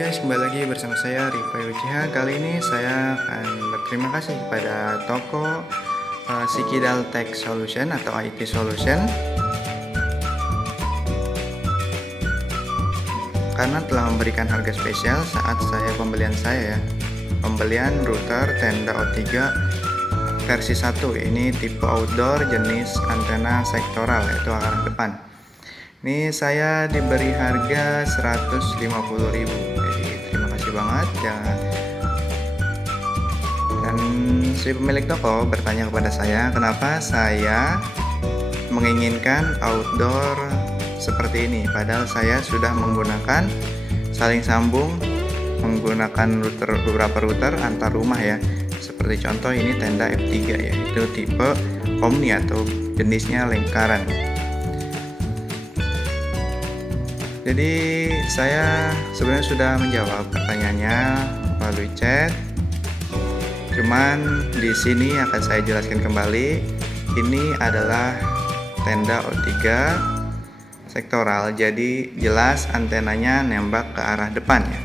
guys, kembali lagi bersama saya Rifai Uchiha. Kali ini saya akan berterima kasih kepada toko Sikidal Tech Solution atau IT Solution karena telah memberikan harga spesial saat pembelian router Tenda O3 versi 1. Ini tipe outdoor jenis antena sektoral, yaitu arah depan. Ini saya diberi harga 150.000. Jadi terima kasih banget ya. Dan si pemilik toko bertanya kepada saya kenapa saya menginginkan outdoor seperti ini, padahal saya sudah menggunakan saling sambung, menggunakan beberapa router antar rumah ya. Seperti contoh ini Tenda F3 ya, itu tipe Omni atau jenisnya lingkaran. Jadi saya sebenarnya sudah menjawab pertanyaannya melalui chat. Cuman di sini akan saya jelaskan kembali. Ini adalah Tenda O3 sektoral. Jadi jelas antenanya nembak ke arah depan ya.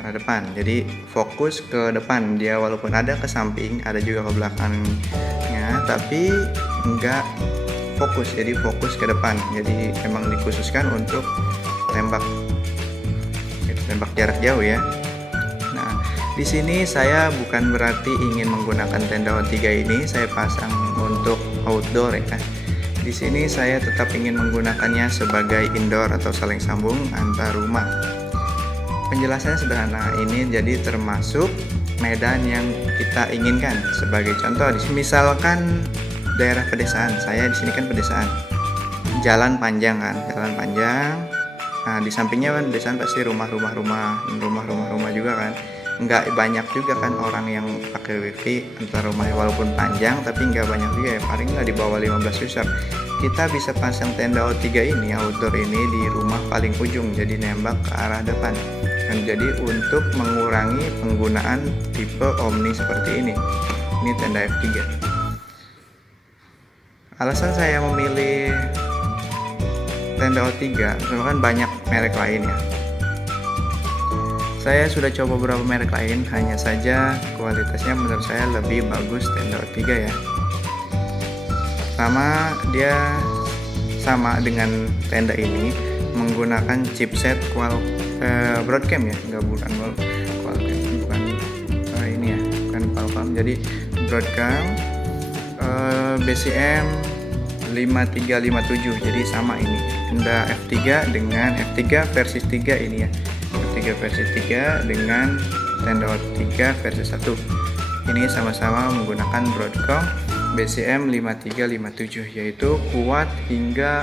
Arah depan. Jadi fokus ke depan. Dia walaupun ada ke samping, ada juga ke belakangnya, tapi enggak fokus, jadi fokus ke depan. Jadi memang dikhususkan untuk tembak jarak jauh ya. Nah, di sini saya bukan berarti ingin menggunakan Tenda O3 ini saya pasang untuk outdoor ya. Di sini saya tetap ingin menggunakannya sebagai indoor atau saling sambung antar rumah. Penjelasannya sederhana, ini jadi termasuk medan yang kita inginkan. Sebagai contoh, misalkan daerah pedesaan, saya di sini kan pedesaan, jalan panjang kan, jalan panjang. Nah di sampingnya kan pedesaan pasti rumah-rumah juga kan, nggak banyak juga kan orang yang pakai wifi antar rumah, walaupun panjang tapi nggak banyak juga ya, paling nggak di bawah 15 user. Kita bisa pasang Tenda O3 ini outdoor ini di rumah paling ujung, jadi nembak ke arah depan. Dan jadi untuk mengurangi penggunaan tipe Omni seperti ini Tenda F3. Alasan saya memilih Tenda O3 kan banyak merek lain ya. Saya sudah coba beberapa merek lain, hanya saja kualitasnya menurut saya lebih bagus Tenda O3 ya. Pertama, dia sama dengan Tenda ini menggunakan chipset Broadcom ya, bukan Qualcomm. Jadi Broadcom BCM 5357, jadi sama ini Tenda F3 dengan F3 versi 3 ini ya, F3 versi 3 dengan Tenda O3 versi 1 ini sama-sama menggunakan Broadcom BCM 5357, yaitu kuat hingga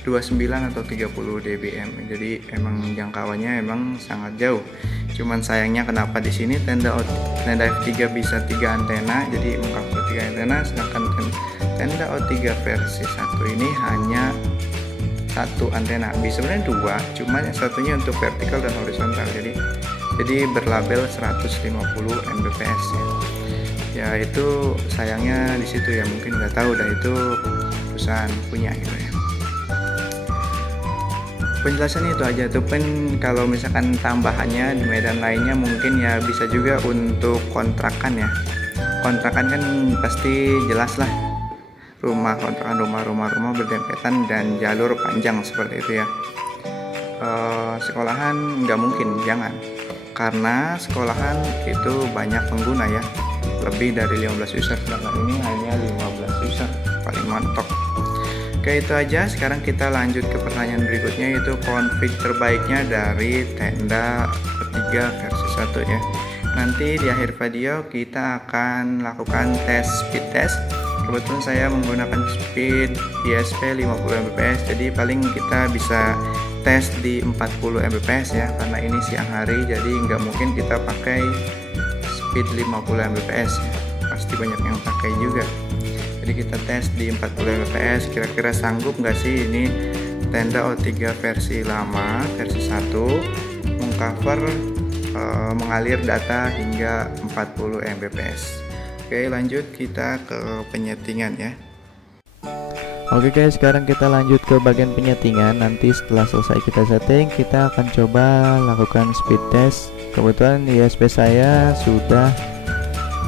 29 atau 30 dBm. Jadi emang jangkauannya emang sangat jauh. Cuman sayangnya kenapa di sini Tenda F3 bisa 3 antena, jadi mengcover 3 antena, sedangkan Tenda O3 versi 1 ini hanya 1 antena. Bisa sebenarnya 2, cuman yang satunya untuk vertikal dan horizontal. Jadi berlabel 150 Mbps ya. Ya itu sayangnya di situ ya, mungkin nggak tahu dah itu perusahaan punya gitu ya. Penjelasannya itu aja tuh. Kalau misalkan tambahannya di medan lainnya mungkin ya bisa juga untuk kontrakan ya. Kontrakan kan pasti jelas lah, kontrakan rumah berdempetan dan jalur panjang seperti itu ya. Sekolahan nggak mungkin, jangan, karena sekolahan itu banyak pengguna ya, lebih dari 15 user, sedangkan ini hanya 15 user, paling mantap. Oke, itu aja. Sekarang kita lanjut ke pertanyaan berikutnya, yaitu config terbaiknya dari Tenda O3 versi 1 ya. Nanti di akhir video kita akan lakukan speed test. Kebetulan saya menggunakan speed ISP 50 Mbps, jadi paling kita bisa tes di 40 Mbps ya, karena ini siang hari, jadi nggak mungkin kita pakai speed 50 Mbps ya. Pasti banyak yang pakai juga. Jadi kita tes di 40 Mbps, kira-kira sanggup nggak sih ini Tenda O3 versi lama, versi 1 mengcover mengalir data hingga 40 Mbps. Oke, lanjut kita ke penyetingan ya. Oke guys, sekarang kita lanjut ke bagian penyetingan. Nanti setelah selesai kita setting, kita akan coba lakukan speed test. Kebetulan USB saya sudah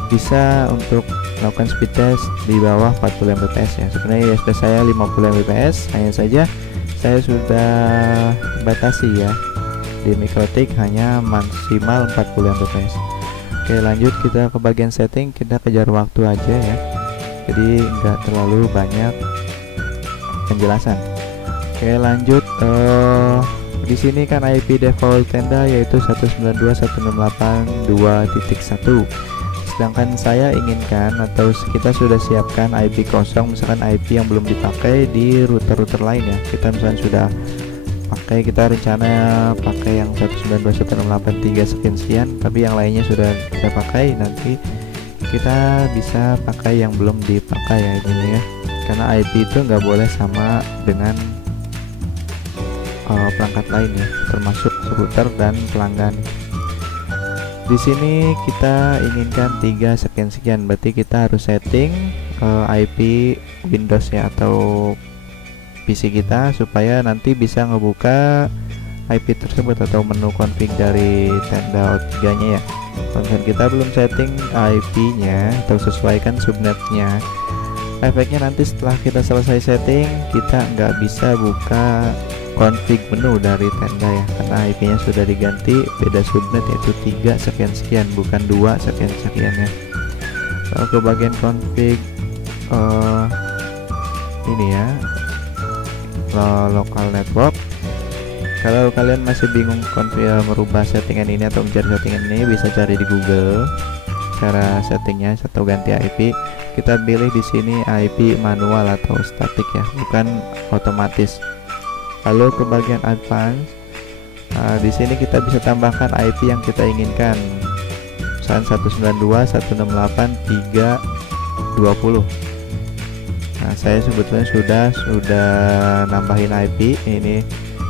bisa untuk melakukan speed test di bawah 40 Mbps ya. Sebenarnya USB saya 50 Mbps, hanya saja saya sudah batasi ya, di MikroTik hanya maksimal 40 Mbps. Oke, lanjut kita ke bagian setting. Kita kejar waktu aja ya, jadi nggak terlalu banyak penjelasan. Oke, lanjut. Di sini kan IP default tenda yaitu 192.168.2.1. Sedangkan saya inginkan atau kita sudah siapkan IP kosong, misalkan IP yang belum dipakai di router-router lain ya. Kita misalkan sudah pakai, kita rencana pakai yang 192.168.3 sekian, tapi yang lainnya sudah kita pakai. Nanti kita bisa pakai yang belum dipakai ya ini ya, karena IP itu nggak boleh sama dengan perangkat lain ya, termasuk router dan pelanggan. Di sini kita inginkan 3 sekian, berarti kita harus setting IP Windows ya atau PC kita supaya nanti bisa ngebuka IP tersebut atau menu config dari tenda O3 nya ya. Kalau kita belum setting IP nya atau sesuaikan subnetnya, efeknya nanti setelah kita selesai setting kita nggak bisa buka config menu dari tenda ya, karena IP nya sudah diganti beda subnet yaitu 3 sekian bukan 2 sekian ya. Lalu ke bagian config ini ya, local network. Kalau kalian masih bingung merubah settingan ini atau mencari settingan ini, bisa cari di Google cara settingnya atau ganti IP. Kita pilih di sini IP manual atau static ya, bukan otomatis. Lalu ke bagian advance, di sini kita bisa tambahkan IP yang kita inginkan, misalnya 192.168.3.20. Nah, saya sebetulnya sudah nambahin IP ini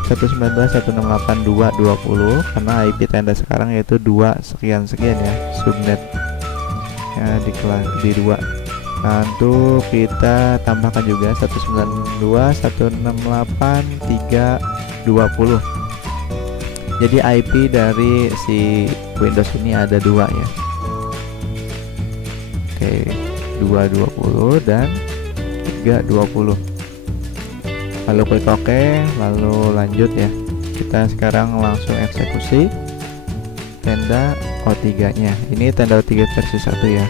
192.168.2.20 karena IP tenda sekarang yaitu 2 sekian ya, subnet ya di 2. Nah, untuk kita tambahkan juga 192.168.3.20. Jadi IP dari si Windows ini ada 2 ya. Oke, 2.20 dan 3.20. Lalu klik OK, lalu lanjut ya. Kita sekarang langsung eksekusi tenda O3 nya. Ini tenda O3 versi 1 ya.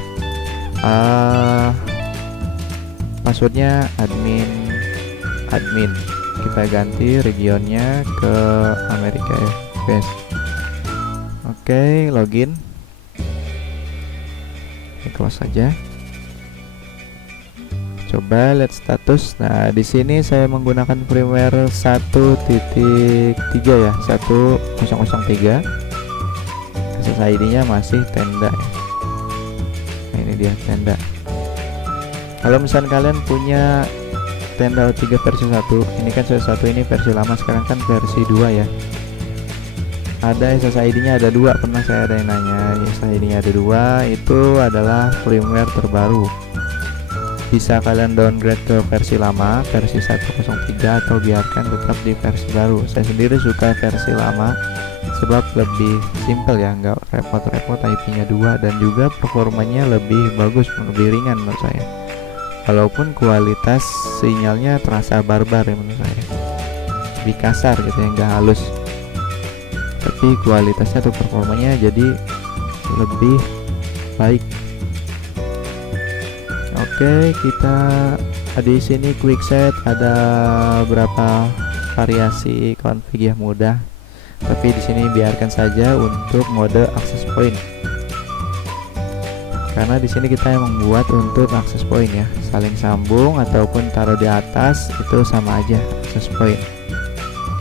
Passwordnya admin. Kita ganti regionnya ke Amerika ya, guys. Oke, login. Ini close saja. Coba lihat status. Nah, di sini saya menggunakan firmware 1.3 ya, 1003. SSID-nya masih tenda ya. Nah, ini dia tenda. Kalau misalnya kalian punya tenda O3 versi 1, ini kan versi 1 ini versi lama, sekarang kan versi 2 ya. Ada SSID-nya ada 2, pernah saya ada yang nanya, SSID-nya ada 2, itu adalah firmware terbaru. Bisa kalian downgrade ke versi lama, versi 103, atau biarkan tetap di versi baru. Saya sendiri suka versi lama sebab lebih simple ya, nggak repot-repot, IP-nya 2 dan juga performanya lebih bagus, lebih ringan menurut saya. Walaupun kualitas sinyalnya terasa barbar ya menurut saya, lebih kasar gitu ya, nggak halus, tapi kualitasnya atau performanya jadi lebih baik. Oke, kita di sini quick set ada berapa variasi config ya, mudah. Tapi di sini biarkan saja untuk mode access point. Karena di sini kita yang membuat untuk access point ya, saling sambung ataupun taruh di atas itu sama aja access point.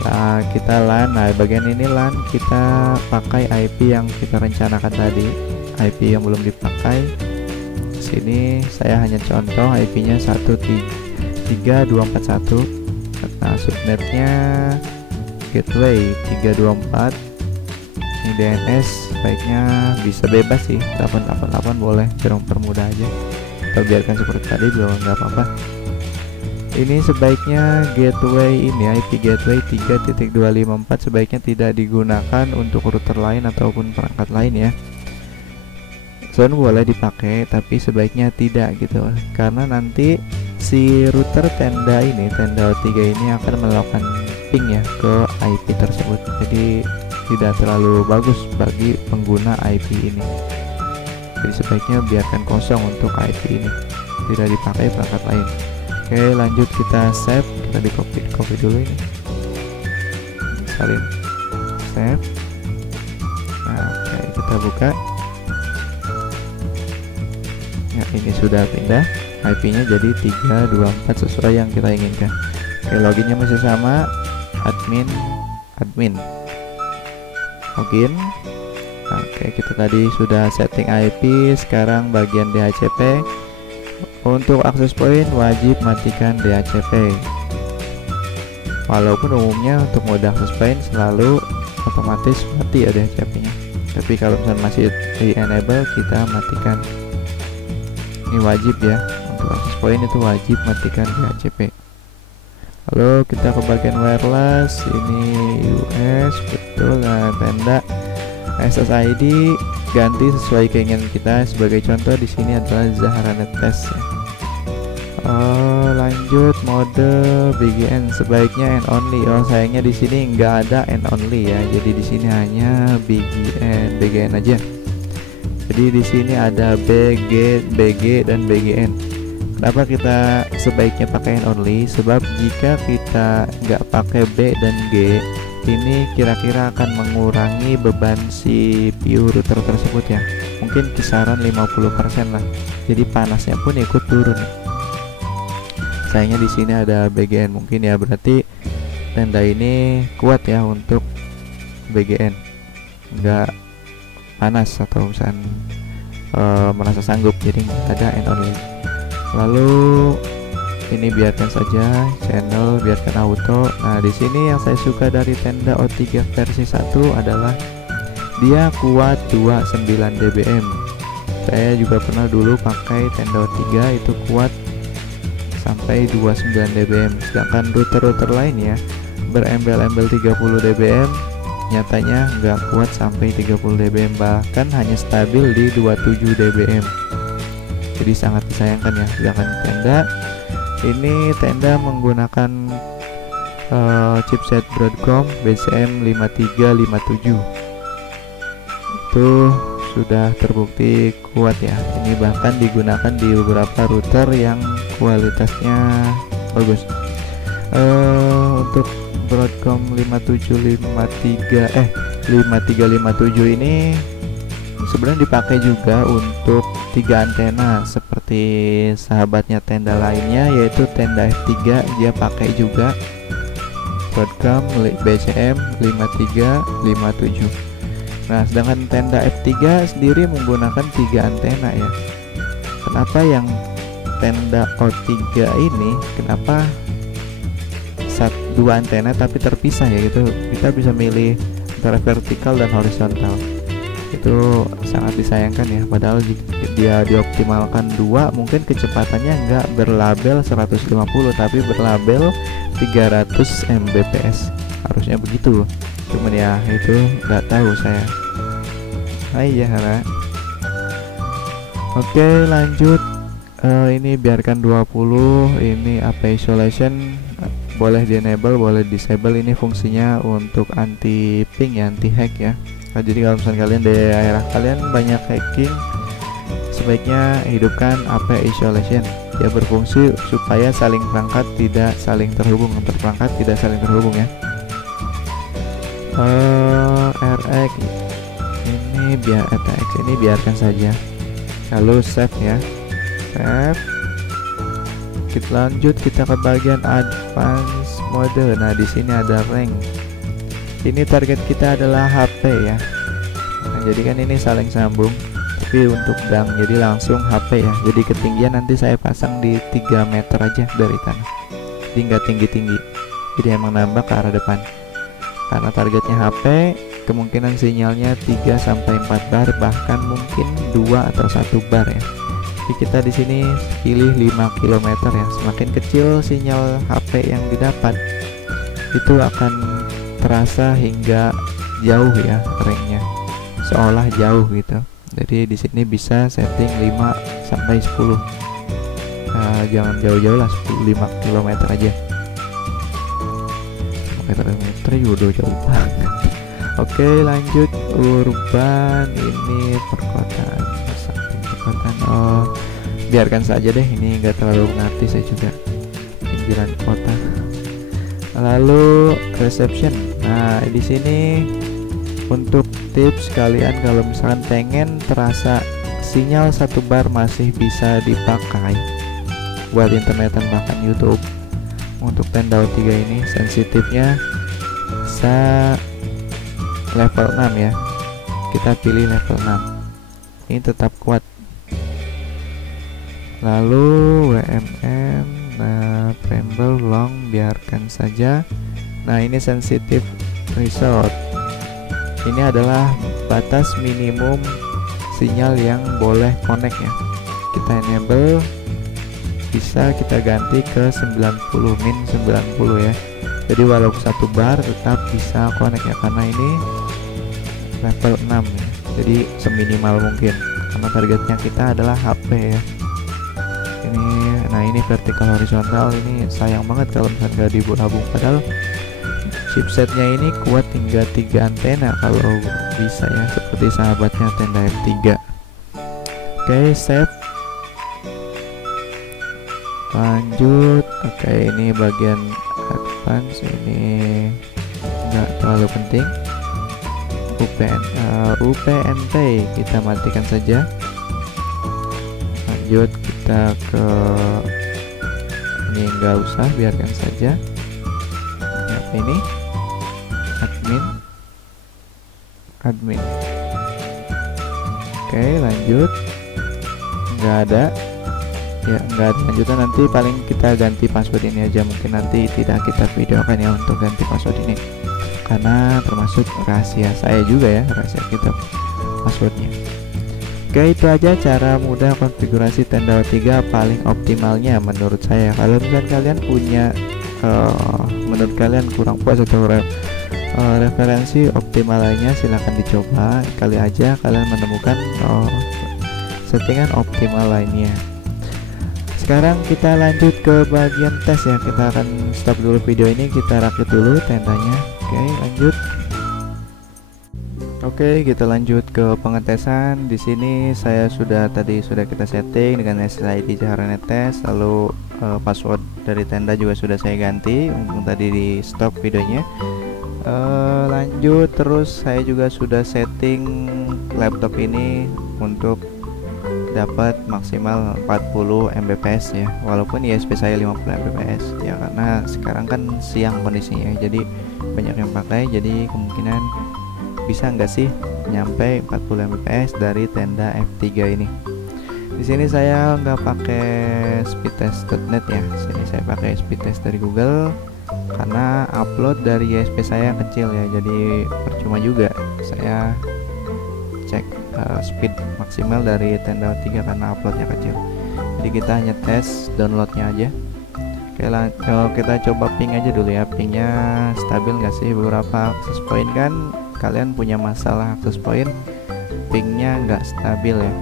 Nah, kita LAN. Nah, bagian ini LAN kita pakai IP yang kita rencanakan tadi, IP yang belum dipakai. Sini saya hanya contoh IP-nya 13241. Nah, subnetnya gateway 324. Ini DNS baiknya bisa bebas sih, 888 boleh, biar mempermudah aja. Kita biarkan seperti tadi, belum nggak apa-apa. Ini sebaiknya gateway ini IP gateway 3.254 sebaiknya tidak digunakan untuk router lain ataupun perangkat lain ya. Sound boleh dipakai tapi sebaiknya tidak gitu, karena nanti si router tenda O3 ini akan melakukan ping ya ke IP tersebut, jadi tidak terlalu bagus bagi pengguna IP ini. Jadi sebaiknya biarkan kosong untuk IP ini, tidak dipakai perangkat lain. Oke, lanjut kita save, kita di copy dulu ini, salin save. Nah, oke, kita buka. Ya, ini sudah pindah IP-nya jadi 324 sesuai yang kita inginkan. Oke, loginnya masih sama, admin login. Oke, kita tadi sudah setting IP, sekarang bagian DHCP. Untuk akses point wajib matikan DHCP, walaupun umumnya untuk mode akses point selalu otomatis mati ya DHCP-nya, tapi kalau misalnya masih di enable kita matikan. Ini wajib ya, untuk akses point itu wajib matikan DHCP. Lalu kita ke bagian wireless, ini US betul. Nah, tenda SSID ganti sesuai keinginan kita. Sebagai contoh di sini adalah Zahranet Test ya. Lanjut mode BGN, sebaiknya and only. Sayangnya di sini nggak ada and only ya, jadi di sini hanya BGN aja. Jadi di sini ada BG dan BGN. Kenapa kita sebaiknya pakai and only? Sebab jika kita nggak pakai B dan G, ini kira-kira akan mengurangi beban CPU router tersebut ya, mungkin kisaran 50% lah, jadi panasnya pun ikut turun. Sayangnya di sini ada BGN, mungkin ya berarti tenda ini kuat ya untuk BGN, nggak panas atau misalnya merasa sanggup, jadi nggak ada and only. Lalu ini biarkan saja, channel biarkan auto. Nah, di sini yang saya suka dari tenda O3 versi 1 adalah dia kuat 29 dBm. Saya juga pernah dulu pakai tenda O3 itu kuat sampai 29 dBm. Sedangkan router-router lainnya berembel-embel 30 dBm, nyatanya nggak kuat sampai 30 dBm, bahkan hanya stabil di 27 dBm. Jadi sangat disayangkan ya. Sedangkan tenda menggunakan chipset Broadcom BCM 5357, itu sudah terbukti kuat ya. Ini bahkan digunakan di beberapa router yang kualitasnya bagus. Untuk Broadcom 5357 ini sebenarnya dipakai juga untuk 3 antena seperti sahabatnya tenda lainnya, yaitu tenda F3, dia pakai juga Broadcom BCM 5357. Nah, sedangkan tenda F3 sendiri menggunakan 3 antena ya. Kenapa yang tenda O3 ini kenapa 2 antena tapi terpisah ya gitu? Kita bisa milih antara vertikal dan horizontal. Itu sangat disayangkan ya, padahal jika dia dioptimalkan 2 mungkin kecepatannya nggak berlabel 150 tapi berlabel 300 Mbps, harusnya begitu, cuman ya itu nggak tahu saya. Iya Hara. Oke, lanjut. Ini biarkan 20. Ini AP isolation boleh di enable boleh disable. Ini fungsinya untuk anti ping ya, anti hack ya. Nah, jadi kalau misalnya kalian di daerah kalian banyak hacking, sebaiknya hidupkan AP isolation. Dia berfungsi supaya perangkat tidak saling terhubung, antar perangkat tidak saling terhubung ya. RX ini RTX ini biarkan saja. Lalu save ya, save. Kita lanjut, kita ke bagian advance mode. Nah, di sini ada rank. Ini target kita adalah HP ya. Nah, jadi kan ini saling sambung, tapi untuk dang jadi langsung HP ya. Jadi ketinggian nanti saya pasang di 3 meter aja dari tanah, jadi nggak tinggi-tinggi, jadi emang nambah ke arah depan. Karena targetnya HP, kemungkinan sinyalnya 3-4 bar, bahkan mungkin 2 atau 1 bar ya. Tapi kita di sini pilih 5 km ya. Semakin kecil sinyal HP yang didapat, itu akan terasa hingga jauh ya ringnya, seolah jauh gitu. Jadi di sini bisa setting 5 sampai 10. Jangan jauh-jauh lah, 5 km aja. 5 km juga jauh banget. Oke, lanjut urban, ini perkotaan. Oh, biarkan saja deh, ini enggak terlalu mengerti saya juga. Pinggiran kota. Lalu reception. Nah, di sini untuk tips kalian kalau misalkan pengen terasa sinyal 1 bar masih bisa dipakai buat internetan bahkan YouTube. Untuk tenda O3 ini sensitifnya bisa level 6 ya. Kita pilih level 6. Ini tetap kuat. Lalu WMM, Tremble Long biarkan saja. Nah, ini sensitive resort. Ini adalah batas minimum sinyal yang boleh connect ya. Kita enable, bisa kita ganti ke 90, min 90 ya. Jadi walaupun 1 bar tetap bisa connect ya, karena ini level 6 ya. Jadi seminimal mungkin, karena targetnya kita adalah HP ya. Ini vertikal horizontal, ini sayang banget kalau misalnya nggak digabung, padahal chipsetnya ini kuat hingga 3 antena kalau bisa ya, seperti sahabatnya tenda F3. Oke, save, lanjut. Oke, ini bagian advance, ini nggak terlalu penting. UPnP kita matikan saja. Lanjut kita ke ini, nggak usah, biarkan saja ya. Ini admin. Oke, lanjut. Nggak ada ya, nggak ada lanjutan. Nanti paling kita ganti password ini aja, mungkin nanti tidak kita videokan ya untuk ganti password ini, karena termasuk rahasia saya juga ya, rahasia kita passwordnya. Oke, itu aja cara mudah konfigurasi tenda O3 paling optimalnya menurut saya. Kalau misalkan kalian punya menurut kalian kurang puas atau referensi optimal lainnya, silahkan dicoba. Kali aja kalian menemukan settingan optimal lainnya. Sekarang kita lanjut ke bagian tes ya. Kita akan stop dulu video ini, kita rakit dulu tendanya. Oke, lanjut. Oke, kita lanjut ke pengetesan. Di sini saya sudah kita setting dengan SSID Cahara Test, lalu password dari tenda juga sudah saya ganti, mumpung tadi di stop videonya. Lanjut, terus saya juga sudah setting laptop ini untuk dapat maksimal 40 Mbps ya, walaupun ISP saya 50 Mbps ya, karena sekarang kan siang kondisinya, jadi banyak yang pakai, jadi kemungkinan bisa nggak sih nyampe 40 Mbps dari tenda F3 ini. Di sini saya nggak pakai speedtest.net ya, sini saya pakai speedtest dari Google, karena upload dari ISP saya yang kecil ya, jadi percuma juga saya cek speed maksimal dari tenda O3 karena uploadnya kecil. Jadi kita hanya tes downloadnya aja. Oke, kita coba ping aja dulu ya, pingnya stabil nggak sih. Beberapa akses point kan kalian punya masalah akses point, pingnya nggak stabil ya,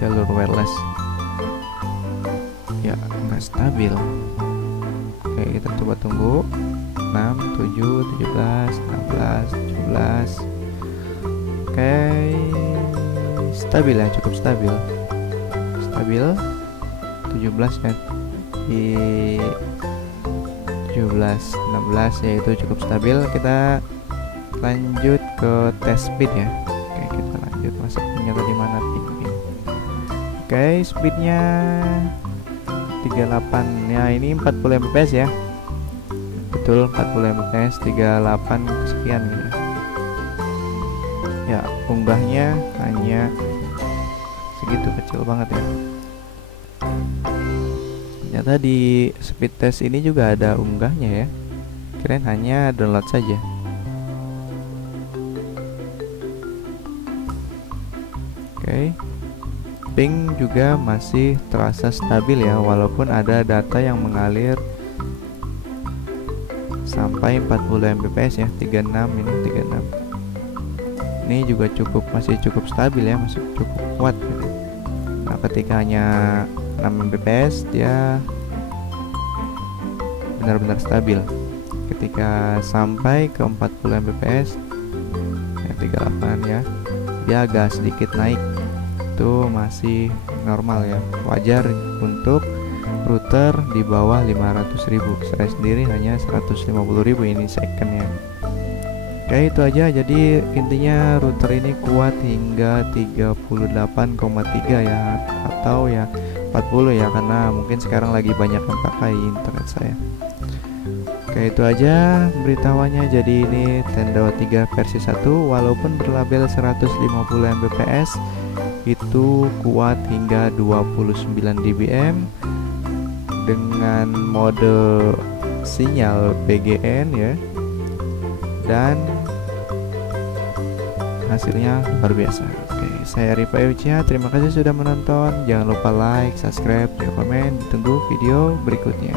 jalur wireless ya nggak stabil. Oke, kita coba tunggu 6, 7, 17, 16, 17. Oke, stabil ya, cukup stabil 17 kan, di 17, 16 yaitu cukup stabil. Kita lanjut ke tes speed ya. Oke, kita lanjut, masuk ternyata di mana ping. Oke, speednya 38 ya, ini 40 Mbps ya, betul 40 Mbps, 38 sekian gitu ya. Unggahnya hanya segitu, kecil banget ya. Ternyata di speed test ini juga ada unggahnya ya, kirain hanya download saja. Oke, ping juga masih terasa stabil ya, walaupun ada data yang mengalir sampai 40 Mbps ya, 36 ini 36. Ini juga masih cukup stabil ya, masih cukup kuat gitu. Nah, ketika hanya 6 Mbps dia benar-benar stabil. Ketika sampai ke 40 Mbps ya, 38 ya, dia agak sedikit naik. Itu masih normal ya, wajar untuk router di bawah 500.000. Saya sendiri hanya 150.000 ini second ya. Oke, itu aja. Jadi intinya router ini kuat hingga 38,3 ya, atau ya 40 ya, karena mungkin sekarang lagi banyak yang pakai internet saya. Oke, itu aja beritahuannya. Jadi ini Tenda O3 versi 1 walaupun berlabel 150 Mbps itu kuat hingga 29 dBm dengan mode sinyal BGN ya, dan hasilnya luar biasa. Oke, saya Rifa Uchiha, terima kasih sudah menonton. Jangan lupa like, subscribe, dan komen. Ditunggu video berikutnya.